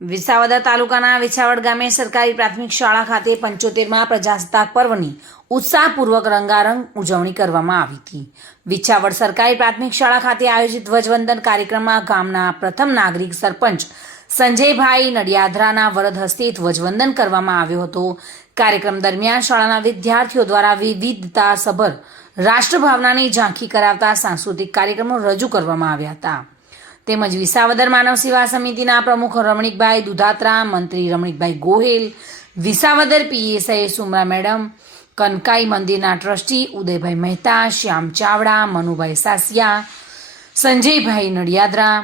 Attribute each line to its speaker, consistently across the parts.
Speaker 1: વિસાવદર તાલુકાના વિછાવડ ગામે સરકારી પ્રાથમિક શાળા ખાતે પંચોતેરમાં પ્રજાસત્તાક પર્વની ઉત્સાહપૂર્વક રંગારંગ ઉજવણી કરવામાં આવી હતી. વિછાવડ સરકારી પ્રાથમિક શાળા ખાતે આયોજિત ધ્વજવંદન કાર્યક્રમમાં ગામના પ્રથમ નાગરિક સરપંચ સંજયભાઈ નડિયાદરાના વરદ હસ્તે ધ્વજવંદન કરવામાં આવ્યો હતો. કાર્યક્રમ દરમિયાન શાળાના વિદ્યાર્થીઓ દ્વારા વિવિધતા સભર રાષ્ટ્રભાવનાની ઝાંખી કરાવતા સાંસ્કૃતિક કાર્યક્રમો રજૂ કરવામાં આવ્યા હતા. તેમજ વિસાવદર માનવ સેવા સમિતિના પ્રમુખ રમણીકભાઈ દુધાત્રા, મંત્રી રમણીકભાઈ ગોહેલ, વિસાવદર પીએસઆઈ સુમરા મેડમ, કનકાઈ મંદિરના ટ્રસ્ટી ઉદયભાઈ મહેતા, શ્યામ ચાવડા, મનુભાઈ સાસિયા, સંજયભાઈ નડિયાદરા,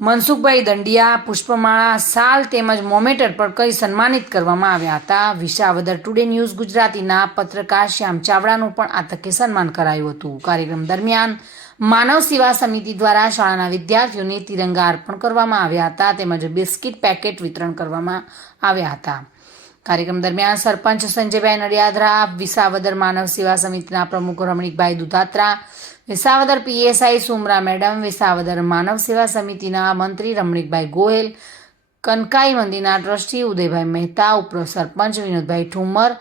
Speaker 1: મનસુખભાઈ દંડિયા, પુષ્પમાળા, સાલ તેમજ મોમેટર પર કઈ સન્માનિત કરવામાં આવ્યા હતા. વિસાવદર ટુડે ન્યૂઝ ગુજરાતીના પત્રકાર શ્યામ ચાવડાનું પણ આ તકે સન્માન કરાયું હતું. કાર્યક્રમ દરમિયાન માનવ સેવા સમિતિ દ્વારા શાળાના વિદ્યાર્થીઓને તિરંગા અર્પણ કરવામાં આવ્યા હતા તેમજ બિસ્કિટ પેકેટ વિતરણ કરવામાં આવ્યા હતા. કાર્યક્રમ દરમિયાન સરપંચ સંજયભાઈ નડિયાદરા, વિસાવદર માનવ સેવા સમિતિના પ્રમુખ રમણીકભાઈ દુધાત્રા, વિસાવદર પીએસઆઈ સુમરા મેડમ, વિસાવદર માનવ સેવા સમિતિના મંત્રી રમણીકભાઈ ગોહેલ, કનકાઈ મંદિરના ટ્રસ્ટી ઉદયભાઈ મહેતા ઉપરો સરપંચ વિનોદભાઈ ઠુમર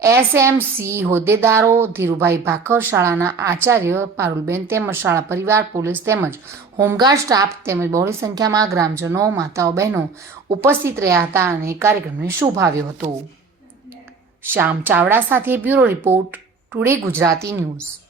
Speaker 1: એસએમસી હોદ્દેદારો ધીરુભાઈ ભાખર શાળાના આચાર્ય, પારુલબેન તેમજ શાળા પરિવાર, પોલીસ તેમજ હોમગાર્ડ સ્ટાફ તેમજ બહોળી સંખ્યામાં ગ્રામજનો, માતાઓ, બહેનો ઉપસ્થિત રહ્યા હતા અને કાર્યક્રમને શુભાવ્યો હતો. શ્યામ ચાવડા સાથે bureau report, today Gujarati news.